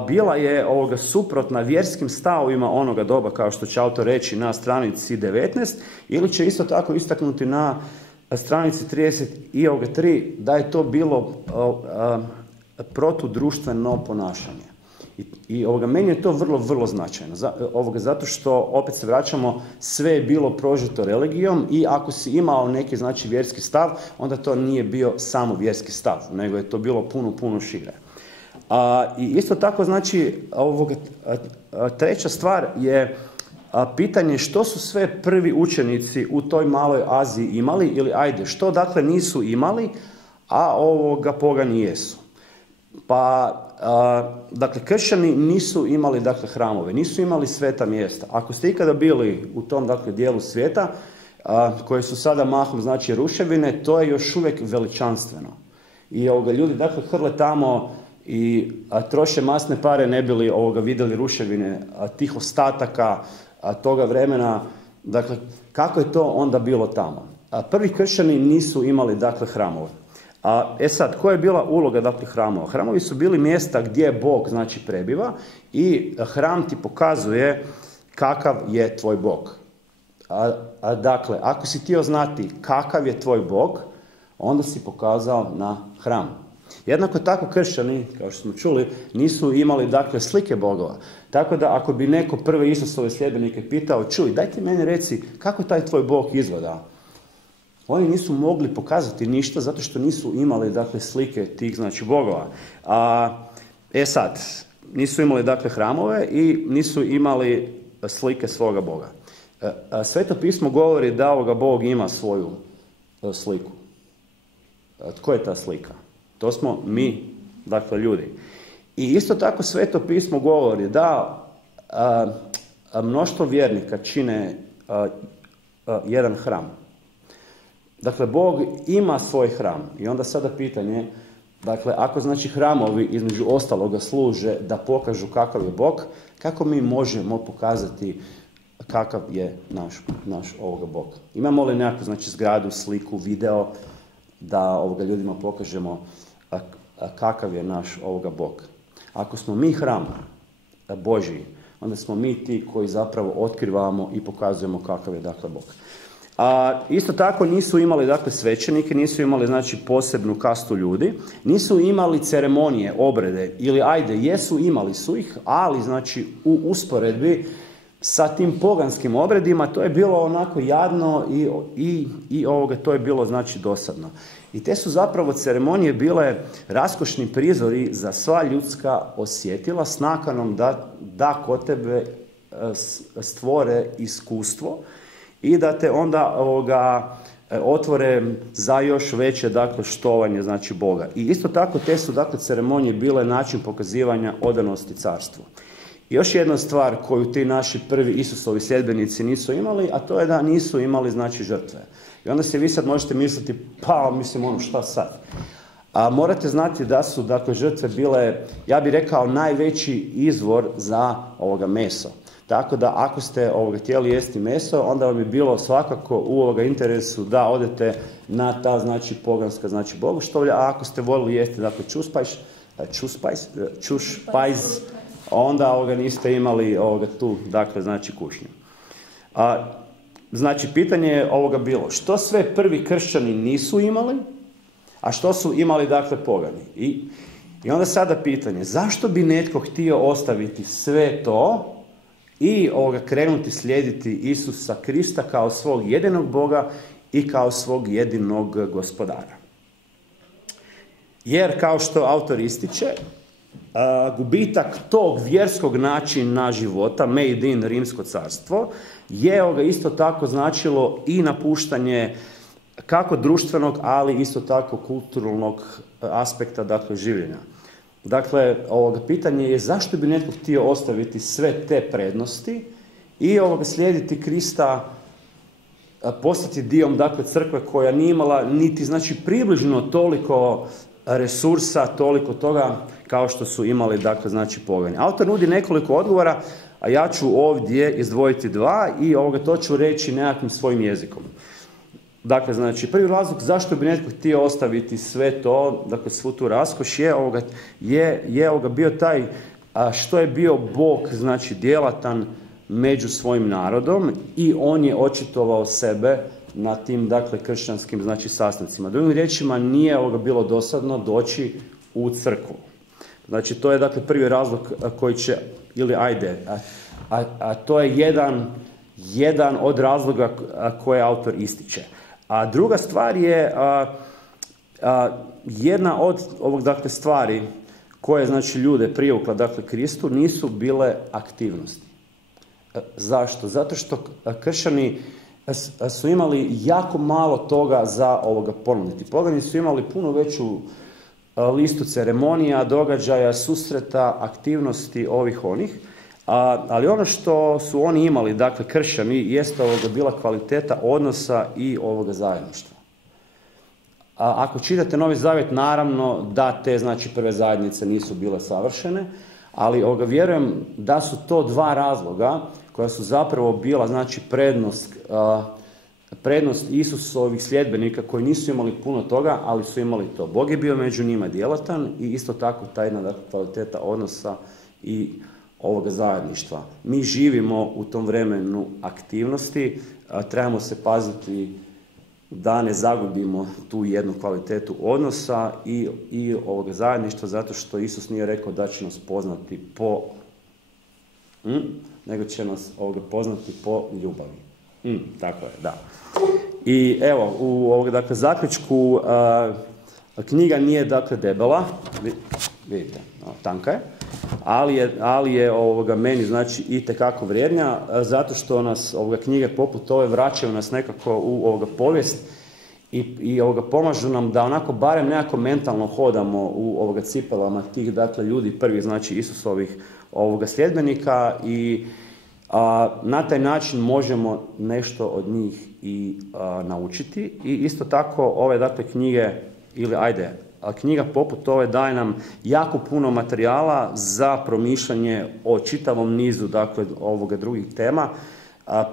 bila je suprotna vjerskim stavovima onoga doba, kao što će autor reći na stranici 19, ili će isto tako istaknuti na stranici 33 da je to bilo protudruštveno ponašanje. I meni je to vrlo, vrlo značajno, zato što, opet se vraćamo, sve je bilo prožeto religijom i ako si imao neki, znači, vjerski stav, onda to nije bio samo vjerski stav, nego je to bilo puno, puno šire. I isto tako, znači, treća stvar je pitanje što su sve prvi učenici u toj maloj Aziji imali, ili ajde, što dakle nisu imali, a pogani jesu. Pa, dakle, kršćani nisu imali, dakle, hramove, nisu imali sveta mjesta. Ako ste ikada bili u tom, dakle, dijelu svijeta, koje su sada mahom, znači, ruševine, to je još uvijek veličanstveno. I ljudi, dakle, hrle tamo i troše masne pare ne bili vidjeli ruševine tih ostataka toga vremena. Dakle, kako je to onda bilo tamo? Prvi kršćani nisu imali, dakle, hramove. Sad, koja je bila uloga, dakle, hramova? Hramovi su bili mjesta gdje Bog, znači, prebiva i hram ti pokazuje kakav je tvoj Bog. Dakle, ako si htio znati kakav je tvoj Bog, onda si pokazao na hram. Jednako tako kršćani, kao što smo čuli, nisu imali, dakle, slike bogova. Tako da ako bi neko prve Isusove sljedbenike pitao, čuj, daj ti meni reci kako taj tvoj Bog izgleda. Oni nisu mogli pokazati ništa zato što nisu imali, dakle, slike tih, znači, bogova. Sad, nisu imali, dakle, hramove i nisu imali slike svoga Boga. Sveto pismo govori da Bog ima svoju sliku. Tko je ta slika? To smo mi, dakle, ljudi. I isto tako Sveto pismo govori da mnoštvo vjernika čine jedan hram. Dakle, Bog ima svoj hram. I onda sada pitanje, dakle, ako, znači, hramovi između ostaloga služe da pokažu kakav je Bog, kako mi možemo pokazati kakav je naš Bog? Imamo li nekakvu, znači, zgradu, sliku, video da ljudima pokažemo kakav je naš Bog? Ako smo mi hram Božji, onda smo mi ti koji zapravo otkrivamo i pokazujemo kakav je, dakle, Bog. Isto tako nisu imali, dakle, svećenike, nisu imali, znači, posebnu kastu ljudi, nisu imali ceremonije, obrede, ili ajde, jesu, imali su ih, ali, znači, u usporedbi sa tim poganskim obredima to je bilo onako jadno i to je bilo, znači, dosadno. I te su zapravo ceremonije bile raskošni prizori za sva ljudska osjetila s nakanom da kod tebe stvore iskustvo i da te onda otvore za još veće, dakle, štovanje, znači, Boga. I isto tako te su, dakle, ceremonije bile način pokazivanja odanosti carstvu. I još jedna stvar koju ti naši prvi Isusovi sljedbenici nisu imali, a to je da nisu imali, znači, žrtve. I onda se vi sad možete misliti, pa, mislim, šta sad? Morate znati da su, dakle, žrtve bile, ja bih rekao, najveći izvor za meso. Tako da ako ste htjeli jesti meso, onda vam je bilo svakako u interesu da odete na ta, znači, poganska, znači, bogoštolja, a ako ste volili jesti, dakle, čušpajz, onda niste imali tu, dakle, znači, kušnju. Znači, pitanje je bilo, što sve prvi kršćani nisu imali, a što su imali, dakle, pogani? I onda sada pitanje, zašto bi netko htio ostaviti sve to i krenuti slijediti Isusa Krista kao svog jedinog Boga i kao svog jedinog gospodara? Jer, kao što autor ističe, gubitak tog vjerskog načina života, made in Rimsko carstvo, je isto tako značilo i napuštanje kako društvenog, ali isto tako kulturnog aspekta, dakle, življenja. Dakle, pitanje je zašto bi netko htio ostaviti sve te prednosti i slijediti Krista, postati dijom, dakle, crkve koja nije imala niti, znači, približno toliko resursa, toliko toga kao što su imali, dakle, znači, pogani. Autor nudi nekoliko odgovora, a ja ću ovdje izdvojiti dva i to ću reći nekakvim svojim jezikom. Dakle, znači, prvi razlog zašto bi netko htio ostaviti sve to, dakle, svu tu raskoš je bio taj što je bio Bog, znači, djelatan među svojim narodom i on je očitovao sebe na tim, dakle, kršćanskim, znači, sastancima. Drugim riječima, nije bilo dosadno doći u crkvu. Znači, to je, dakle, prvi razlog koji će, ili ajde, a to je jedan od razloga koje autor ističe. A druga stvar je, jedna od dakle, stvari koje, znači, ljude privukla, dakle, Kristu, nisu bile aktivnosti. Zašto? Zato što kršćani su imali jako malo toga za ponuditi. Pogani su imali puno veću listu ceremonija, događaja, susreta, aktivnosti ovih onih, ali ono što su oni imali, dakle, kršćani, jeste bila kvaliteta odnosa i zajedništva. Ako čitate Novi Zavjet, naravno da te, znači, prve zajednice nisu bile savršene, ali vjerujem da su to dva razloga koja su zapravo bila, znači, prednost Isusovih sljedbenika koji nisu imali puno toga, ali su imali to. Bog je bio među njima djelatan i isto tako ta jedna, dakle, kvaliteta odnosa i ovoga zajedništva. Mi živimo u tom vremenu aktivnosti, trebamo se paziti da ne zagubimo tu jednu kvalitetu odnosa i ovoga zajedništva, zato što Isus nije rekao da će nas poznati po nego će nas poznati po ljubavi. Tako je, da. I evo, u dakle, zaključku knjiga nije, dakle, debela, vidite, tanka je, ali je meni, znači, itekako vrijedna, zato što nas knjige poput ove vraćaju nas nekako u povijest i pomažu nam da onako barem nekako mentalno hodamo u cipelama tih, dakle, ljudi prvih, znači, Isusovih sljedbenika i na taj način možemo nešto od njih i naučiti. I isto tako ove, dakle, knjige, ili ajde, knjiga poput ove daje nam jako puno materijala za promišljanje o čitavom nizu, dakle, drugih tema,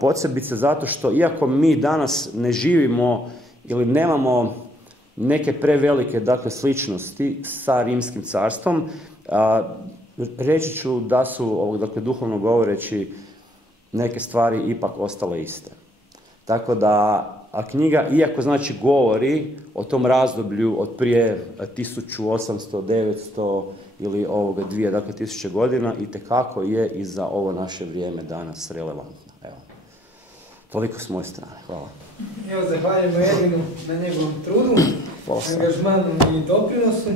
posebice zato što iako mi danas ne živimo ili nemamo neke prevelike, dakle, sličnosti sa Rimskim carstvom, reći ću da su, dakle, duhovno govoreći, neke stvari ipak ostale iste. Tako da, knjiga, iako, znači, govori o tom razdoblju od prije 1800, 900 ili 2000 godina, itekako je i za ovo naše vrijeme danas relevantno. Evo. Toliko s moje strane. Hvala. Evo, zahvaljujemo Edvinu na njegovom trudu, angažmanu i doprinosu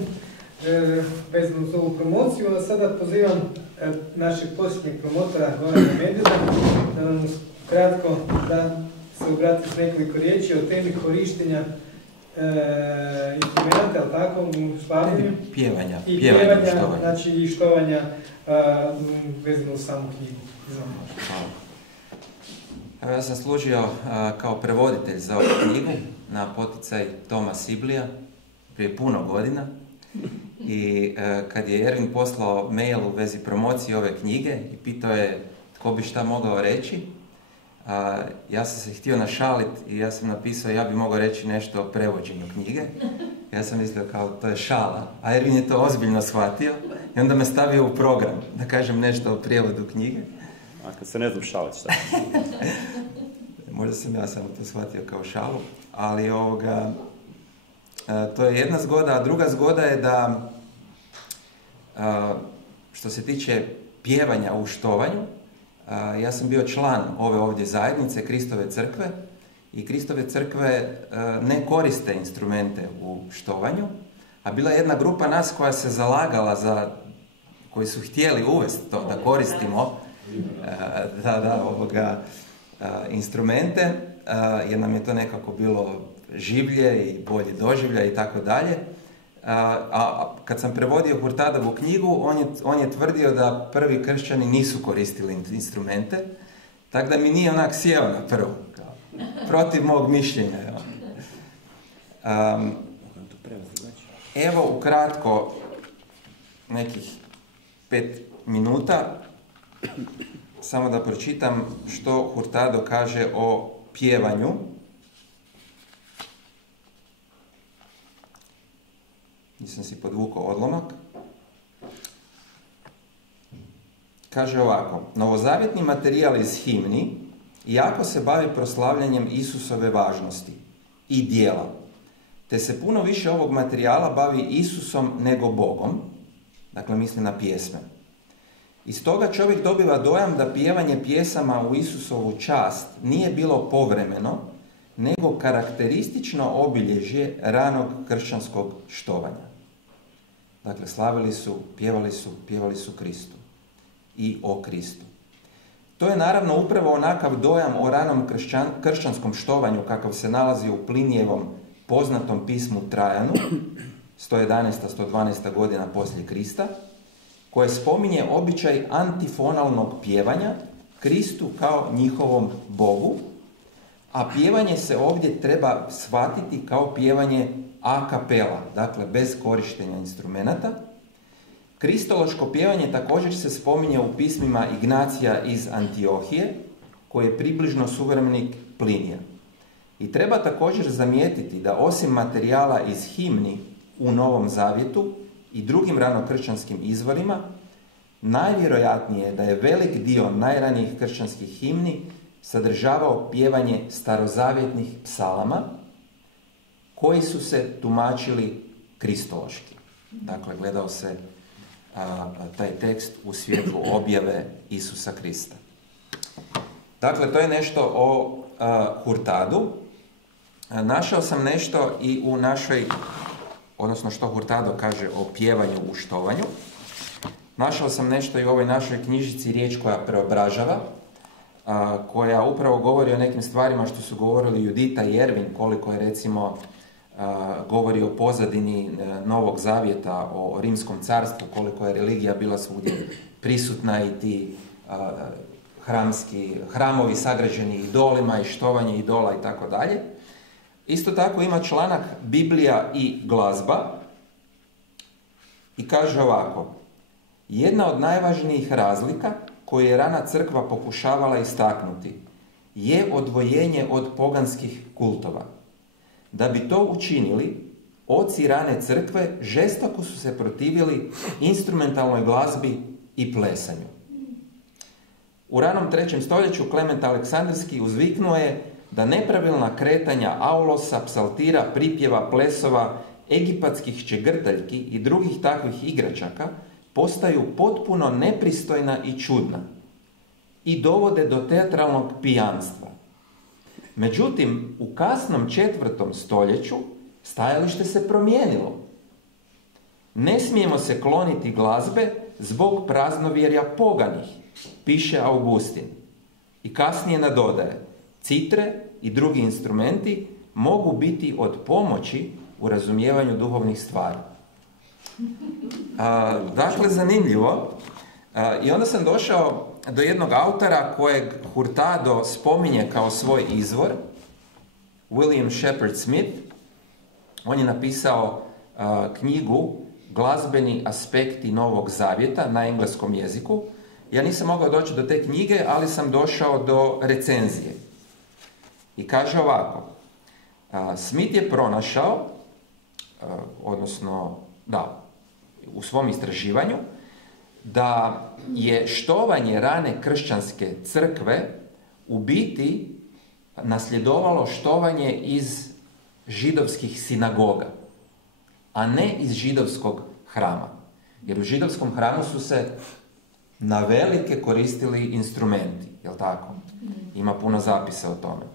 vezano za ovu promociju. A sada pozivam našeg posljednjeg promotora, Gorana Medveda, da nam kratko da se obrati s nekoliko riječi o temi korištenja instrumenta, ali tako, u šlavljenju. Pjevanja, znači i štovanja vezano u samu knjigu. Hvala. Evo, ja sam služio kao prevoditelj za ovu knjigu na poticaj Toma Siblija prije puno godina i kad je Ervin poslao mail u vezi promocije ove knjige i pitao je tko bi šta mogao reći, ja sam se htio našaliti i ja sam napisao ja bi mogao reći nešto o prevođenju knjige. Ja sam mislio kao to je šala, a Ervin je to ozbiljno shvatio i onda me stavio u program da kažem nešto o prijevodu knjige. A kad se ne znam šaliti šta? Možda sam ja samo to shvatio kao šalu, ali to je jedna zgoda, a druga zgoda je da što se tiče pjevanja u štovanju, ja sam bio član ove ovdje zajednice, Kristove crkve, i Kristove crkve ne koriste instrumente u štovanju, a bila je jedna grupa nas koja se zalagala koji su htjeli uvesti to, da koristimo instrumente, jer nam je to nekako bilo življe i bolje doživlja i tako dalje. A kad sam prevodio Hurtadovu knjigu, on je tvrdio da prvi kršćani nisu koristili instrumente, tako da mi nije onak sjeo na prvu, protiv mog mišljenja. Evo ukratko nekih 5 minuta, samo da pročitam što Hurtado kaže o pjevanju. Nisam si podvukao odlomak. kaže ovako: novozavjetni materijal iz himni jako se bavi proslavljanjem Isusove važnosti i djela, te se puno više ovog materijala bavi Isusom nego Bogom, dakle misli na pjesme. Iz toga čovjek dobiva dojam da pjevanje pjesama u Isusovu čast nije bilo povremeno, nego karakteristično obilježje ranog kršćanskog štovanja. Dakle, slavili su, pjevali su Kristu i o Kristu. To je naravno upravo onakav dojam o ranom kršćanskom štovanju kakav se nalazi u Plinijevom poznatom pismu Trajanu, 111. 112. godina poslije Krista, koje spominje običaj antifonalnog pjevanja Kristu kao njihovom Bogu, a pjevanje se ovdje treba shvatiti kao pjevanje a cappella, dakle bez korištenja instrumenata. Kristološko pjevanje također se spominje u pismima Ignacija iz Antiohije, koji je približno suvremenik Plinija. I treba također zamijetiti da osim materijala iz himni u Novom Zavjetu i drugim ranokršćanskim izvorima, najvjerojatnije da je velik dio najranijih kršćanskih himni sadržavao pjevanje starozavjetnih psalama koji su se tumačili kristološki. Dakle, gledao se taj tekst u svjetlu objave Isusa Krista. Dakle, to je nešto o Hurtadu. Našao sam nešto i u našoj, odnosno što Hurtado kaže o pjevanju u štovanju. Našao sam nešto i u ovoj našoj knjižici Riječ koja preobražava, koja upravo govori o nekim stvarima što su govorili Judita i Ervin, koliko je recimo govori o pozadini Novog Zavjeta, o Rimskom carstvu, koliko je religija bila svugdje prisutna i ti hramovi sagrađeni idolima i štovanje idola i tako dalje. Isto tako ima članak Biblija i glazba i kaže ovako: jedna od najvažnijih razlika koju je rana crkva pokušavala istaknuti je odvojenje od poganskih kultova. Da bi to učinili, oci rane crkve žestoko su se protivili instrumentalnoj glazbi i plesanju. U ranom 3. stoljeću Klement Aleksandrijski uzviknuo je da nepravilna kretanja aulosa, psaltira, pripjeva, plesova, egipatskih čegrtaljki i drugih takvih igračaka postaju potpuno nepristojna i čudna i dovode do teatralnog pijanstva. Međutim, u kasnom 4. stoljeću stajalište se promijenilo. Ne smijemo se kloniti glazbe zbog praznovjerja poganih, piše Augustin. I kasnije nadodaje: citre i drugi instrumenti mogu biti od pomoći u razumijevanju duhovnih stvari. Dakle, zanimljivo. I onda sam došao do jednog autora kojeg Hurtado spominje kao svoj izvor, William Shepard Smith. On je napisao knjigu Glazbeni aspekti Novog Zavjeta na engleskom jeziku. Ja nisam mogao doći do te knjige, ali sam došao do recenzije. I kaže ovako: Smith je pronašao, u svom istraživanju, da je štovanje rane kršćanske crkve u biti nasljedovalo štovanje iz židovskih sinagoga, a ne iz židovskog hrama. Jer u židovskom hramu su se na velike koristili instrumenti, jel tako? Ima puno zapisa o tome.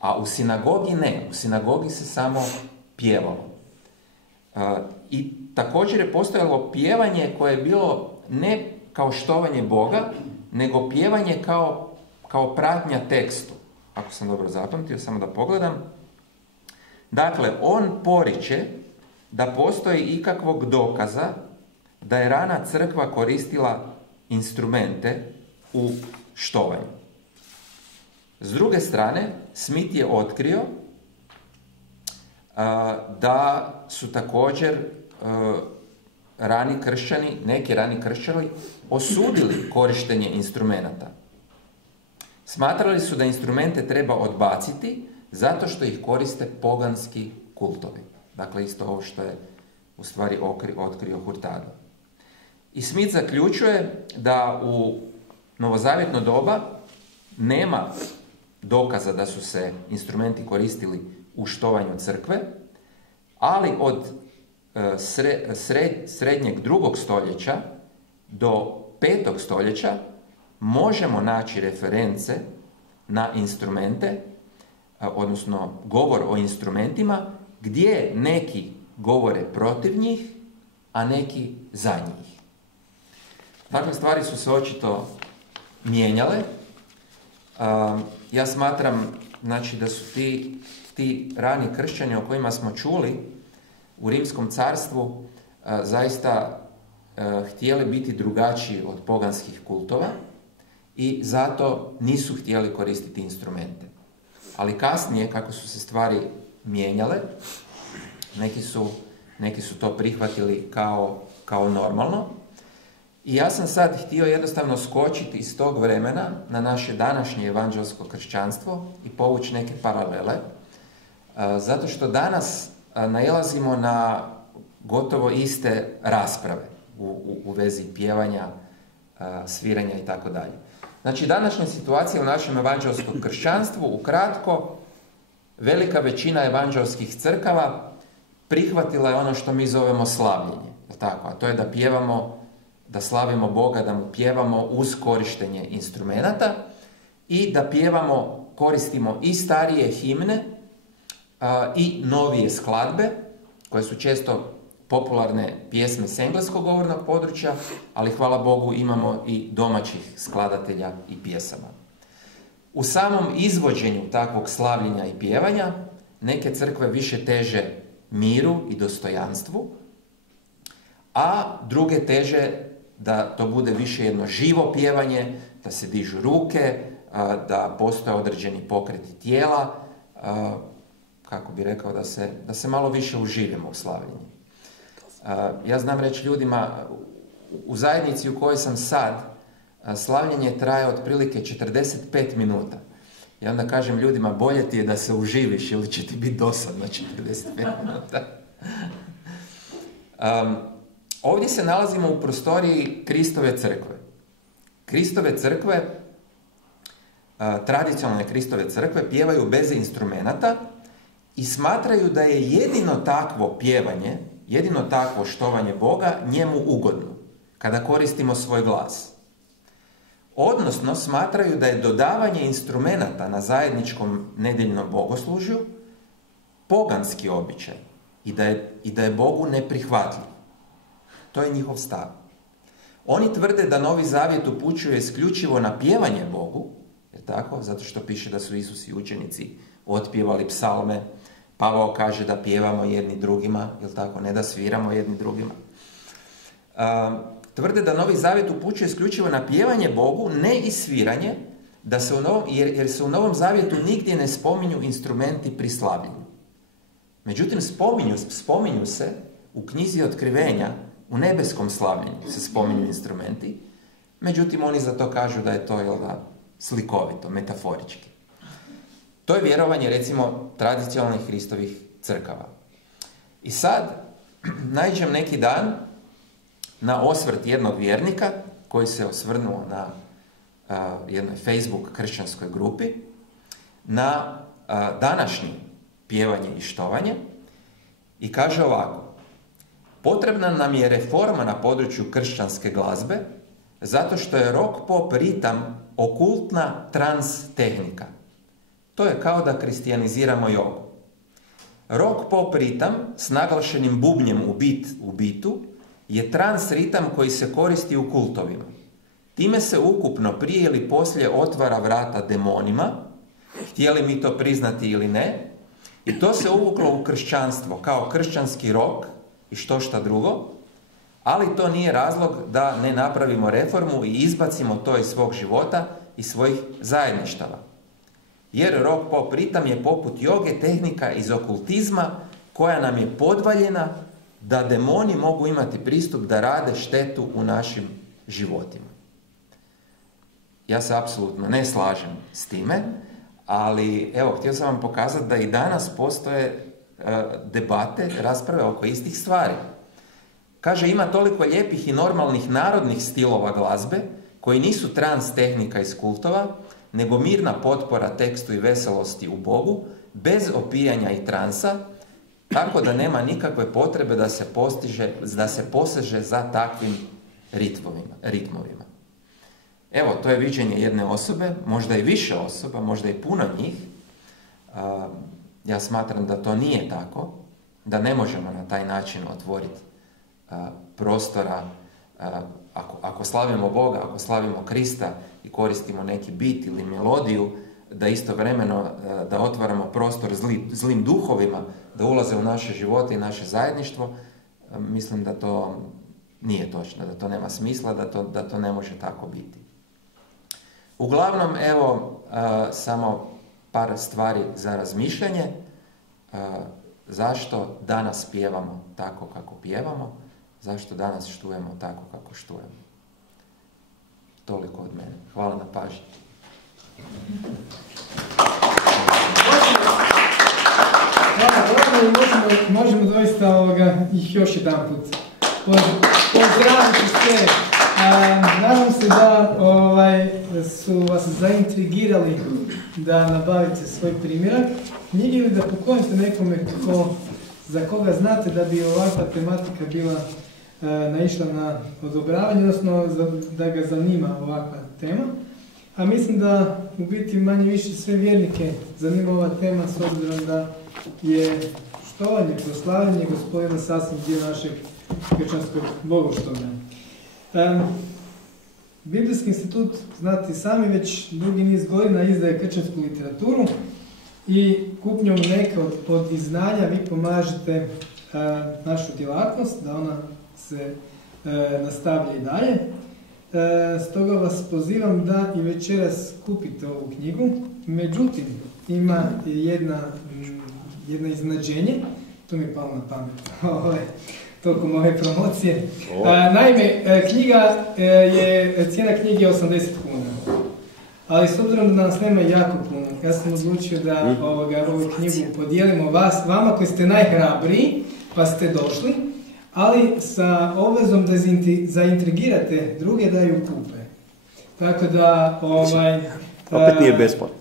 A u sinagogi ne, u sinagogi se samo pjevalo. I također je postojalo pjevanje koje je bilo ne kao štovanje Boga, nego pjevanje kao pratnja tekstu. Ako sam dobro zapamtio, samo da pogledam. Dakle, on poriče da postoji ikakvog dokaza da je rana crkva koristila instrumente u štovanju. S druge strane, Smith je otkrio da su također neki rani kršćani osudili korištenje instrumenata. Smatrali su da instrumente treba odbaciti zato što ih koriste poganski kultovi. Dakle, isto ovo što je u stvari otkrio Hurtado. I Smith zaključuje da u novozavjetno doba nema dokaza da su se instrumenti koristili u štovanju crkve, ali od srednjeg 2. stoljeća do 5. stoljeća možemo naći reference na instrumente, odnosno govor o instrumentima, gdje neki govore protiv njih, a neki za njih. Dakle, stvari su se očito mijenjale. Ja smatram, znači, da su ti rani kršćani o kojima smo čuli u Rimskom carstvu zaista htjeli biti drugačiji od poganskih kultova i zato nisu htjeli koristiti instrumente. Ali kasnije, kako su se stvari mijenjale, neki su to prihvatili kao normalno. I ja sam sad htio jednostavno skočiti iz tog vremena na naše današnje evanđelsko kršćanstvo i povući neke paralele, zato što danas nailazimo na gotovo iste rasprave u vezi pjevanja, sviranja i tako dalje. Znači, današnja situacija u našem evanđelskom kršćanstvu, ukratko, velika većina evanđelskih crkava prihvatila je ono što mi zovemo slavljenje, tako? A to je da pjevamo, da slavimo Boga, da mu pjevamo uz korištenje instrumenata i da pjevamo, koristimo i starije himne i novije skladbe, koje su često popularne pjesme s engleskog govornog područja, ali hvala Bogu imamo i domaćih skladatelja i pjesama. U samom izvođenju takvog slavljenja i pjevanja neke crkve više teže miru i dostojanstvu, a druge teže da to bude više jedno živo pjevanje, da se dižu ruke, da postoje određeni pokreti tijela, kako bi rekao, da se malo više uživimo u slavljenju. Ja znam reći ljudima, u zajednici u kojoj sam sad, slavljenje traje otprilike 45 minuta. I onda kažem ljudima, bolje ti je da se uživiš ili će ti biti dosadno 45 minuta. Ovdje se nalazimo u prostoriji Kristove crkve. Kristove crkve, tradicionalne Kristove crkve, pjevaju bez instrumenata i smatraju da je jedino takvo pjevanje, jedino takvo štovanje Boga njemu ugodno, kada koristimo svoj glas. Odnosno, smatraju da je dodavanje instrumenata na zajedničkom nedjeljnom bogoslužju poganski običaj i da je Bogu neprihvatljiv. To je njihov stav. Oni tvrde da Novi Zavjet upućuje isključivo na pjevanje Bogu, jer tako, zato što piše da su Isus i učenici otpjevali psalme. Pavao kaže da pjevamo jedni drugima, jel tako, ne da sviramo jedni drugima. Tvrde da Novi Zavjet upućuje isključivo na pjevanje Bogu, ne i sviranje, jer se u Novom Zavjetu nigdje ne spominju instrumenti pri slavljenju. Međutim, spominju se u knjizi Otkrivenja, u nebeskom slavljenju se spominju instrumenti, međutim oni za to kažu da je to, jel da, slikovito, metaforički. To je vjerovanje, recimo, tradicionalnih Hristovih crkava. I sad naiđem neki dan na osvrt jednog vjernika koji se osvrnuo na jednoj Facebook kršćanskoj grupi na današnje pjevanje i štovanje i kaže ovako: potrebna nam je reforma na području kršćanske glazbe zato što je rock pop ritam okultna trans tehnika. To je kao da kristijaniziramo jogu. Rock pop ritam s naglašenim bubnjem u bitu je trans ritam koji se koristi u kultovima. Time se ukupno prije ili poslije otvara vrata demonima, htjeli mi to priznati ili ne, i to se uvuklo u kršćanstvo kao kršćanski rock i što šta drugo, ali to nije razlog da ne napravimo reformu i izbacimo to iz svog života i svojih zajedništava. Jer rock pop ritam je poput joge tehnika iz okultizma koja nam je podvaljena da demoni mogu imati pristup da rade štetu u našim životima. Ja se apsolutno ne slažem s time, ali evo, htio sam vam pokazati da i danas postoje debate, rasprave oko istih stvari. Kaže, ima toliko lijepih i normalnih narodnih stilova glazbe, koji nisu trans tehnika iz kultova, nego mirna potpora tekstu i veselosti u Bogu, bez opijanja i transa, tako da nema nikakve potrebe da se poseže za takvim ritmovima. Evo, to je viđenje jedne osobe, možda i više osoba, možda i puno njih. Ja smatram da to nije tako, da ne možemo na taj način otvoriti prostora, ako slavimo Boga, ako slavimo Krista i koristimo neki bit ili melodiju, da istovremeno da otvaramo prostor zlim duhovima, da ulaze u naše živote i naše zajedništvo, mislim da to nije točno, da to nema smisla, da to ne može tako biti. Uglavnom, evo, samo par stvari za razmišljanje. Zašto danas pjevamo tako kako pjevamo? Zašto danas štujemo tako kako štujemo? Toliko od mene. Hvala na pažnji. Hvala, možemo doista ih još jedan put pozdraviti sve. Nadam se da su vas zaintrigirali da nabavite svoj primjerak knjige ili da poklonite nekome za koga znate da bi ovakva tematika bila naišla na odobravanje, odnosno da ga zanima ovakva tema. A mislim da u biti manje više sve vjernike zanima ova tema, s obzirom da je štovanje, proslavljanje Gospodina sasvim dio našeg kršćanskog bogoštovlja. Biblijski institut, znate sami, već dugi niz godina izdaje kršćansku literaturu i kupnjom neke od izdanja vi pomažete našu djelatnost, da ona se nastavlja i dalje. Stoga vas pozivam da i večeras kupite ovu knjigu. Međutim, ima jedno iznenađenje, to mi je palo na pamet, tokom ove promocije. Naime, cijena knjige je 80 kuna. Ali s obzirom da nas nema jako puno, ja sam odlučio da ovu knjigu podijelimo vama koji ste najhrabriji, pa ste došli, ali sa obvezom da zaintrigirate druge da ju kupe. Tako da, opet nije besplatno.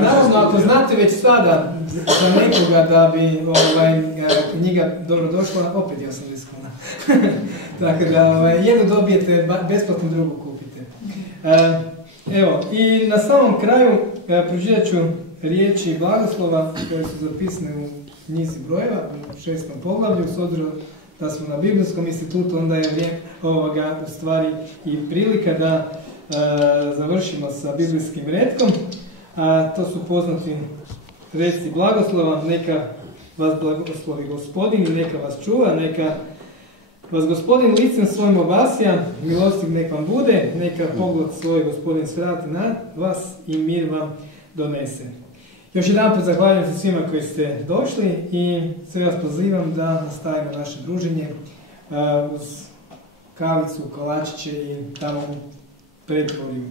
Naravno, ako znate već sada za nekoga da bi knjiga dobro došla, opet je 80 kuna. Tako da, jednu dobijete besplatno, drugu kupite. Evo, i na samom kraju pročitat ću riječi blagoslova koje su zapisane u knjizi brojeva, u 6. poglavlju, s obzirom da smo na Biblijskom institutu, onda je vrijeme u stvari i prilika da završimo sa biblijskim retkom. To su poznati reci blagoslova, neka vas blagoslovi Gospodin i neka vas čuva, neka vas Gospodin licem svojim obasja, milostiv nek vam bude, neka pogled svoj Gospodin svrati na vas i mir vam donese. Još jedan put zahvaljujem se svima koji ste došli i sve vas pozivam da nastavimo naše druženje uz kavicu, kolačiće i tamo u pretvorju.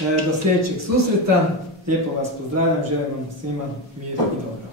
Do sljedećeg susreta, lijepo vas pozdravljam, želim vam svima mir i dobro.